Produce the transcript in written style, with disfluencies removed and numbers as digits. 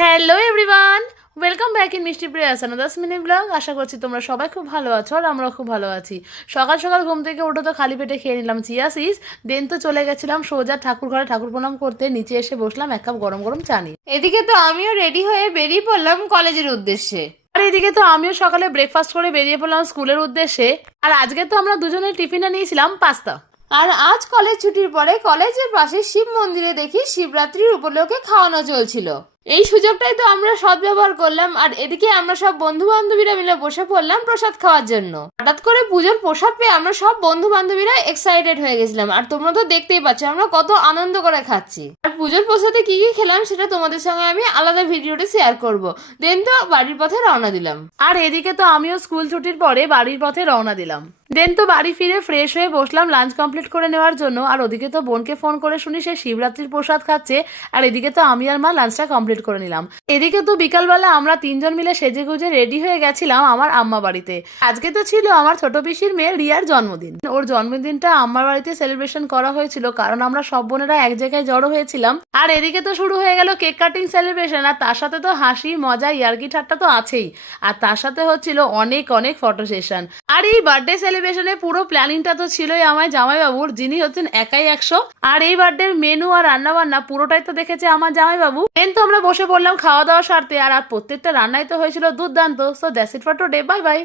Hello everyone, welcome back in মিষ্টি Prius another mini blog. আশা করছি তোমরা সবাই খুব ভালো আছো আর আমরাও খুব ভালো আছি। সকাল সকাল ঘুম থেকে উঠে তো খালি পেটে খেয়ে নিলাম চিয়া সিডস। দেন তো চলে গেছিলাম সোজা ঠাকুর ঘরে ঠাকুর প্রণাম করতে। নিচে এসে বসলাম এক কাপ গরম গরম চা নিয়ে। এদিকে তো আমিও রেডি হয়ে বেরিয়ে পড়লাম কলেজের উদ্দেশ্যে। আর এদিকে তো আমিও সকালে ব্রেকফাস্ট করে বেরিয়ে পড়লাম স্কুলের উদ্দেশ্যে। আর আজকে তো আমরা দুজনে টিফিনে নিয়েছিলাম পাস্তা। আর আজ কলেজ ছুটির পরে কলেজের পাশে শিব মন্দিরে দেখি শিবরাত্রির উপলক্ষে খাওয়ানো চলছিল। এই সুযোগটাই তো আমরা সদ্ব্যবহার করলাম। আর এদিকে আমরা সব বন্ধু বান্ধবীরা মিলে বসে পড়লাম প্রসাদ খাওয়ার জন্য। হঠাৎ করে পুজোর প্রসাদ পেয়ে আমরা সব বন্ধু বান্ধবীরা এক্সাইটেড হয়ে গেছিলাম। আর তোমরা তো দেখতেই পাচ্ছ আমরা কত আনন্দ করে খাচ্ছি। আর পুজোর প্রসাদে কি কি খেলাম সেটা তোমাদের সঙ্গে আমি আলাদা ভিডিওতে শেয়ার করব। দেন তো বাড়ির পথে রওনা দিলাম। আর এদিকে তো আমিও স্কুল ছুটির পরে বাড়ির পথে রওনা দিলাম। দেন তো বাড়ি ফিরে ফ্রেশ হয়ে বসলাম লাঞ্চ কমপ্লিট করে নেওয়ার জন্য। আর ওদিকে তো বোনকে ফোন করে শুনি সে শিবরাত্রির প্রসাদ খাচ্ছে। আর এদিকে তো আমি আর মা লাঞ্চটা কমপ্লিট করে নিলাম। এদিকে তো বিকালবেলা আমরা তিনজন মিলে সেজে গুজে রেডি হয়ে গেছিলাম আমার আম্মা বাড়িতে। আজকে তো ছিল আমার ছোট পিসির মেয়ে রিয়ার জন্মদিন। ওর জন্মদিনটা আম্মার বাড়িতে সেলিব্রেশন করা হয়েছিল, কারণ আমরা সব বোনেরা এক জায়গায় জড়ো হয়েছিলাম। আর এদিকে তো শুরু হয়ে গেল কেক কাটিং সেলিব্রেশন। আর তার সাথে তো হাসি মজা ইয়ার্কি ঠাট্টা তো আছেই। আর তার সাথে হচ্ছিল অনেক অনেক ফটো সেশন। আর এই বার্থডে সেলিব্রেশনে পুরো প্ল্যানিংটা তো ছিলই আমার জামাইবাবুর, যিনি হচ্ছেন একাই 100। আর এই বার্থডের মেনু আর রান্না বান্না পুরোটাই তো দেখেছে আমার জামাইবাবু। দেন তো আমরা বসে পড়লাম খাওয়া দাওয়া সারতে। আর প্রত্যেকটা রান্নাই তো হয়েছিল দুর্দান্ত। So that's it for today, bye bye.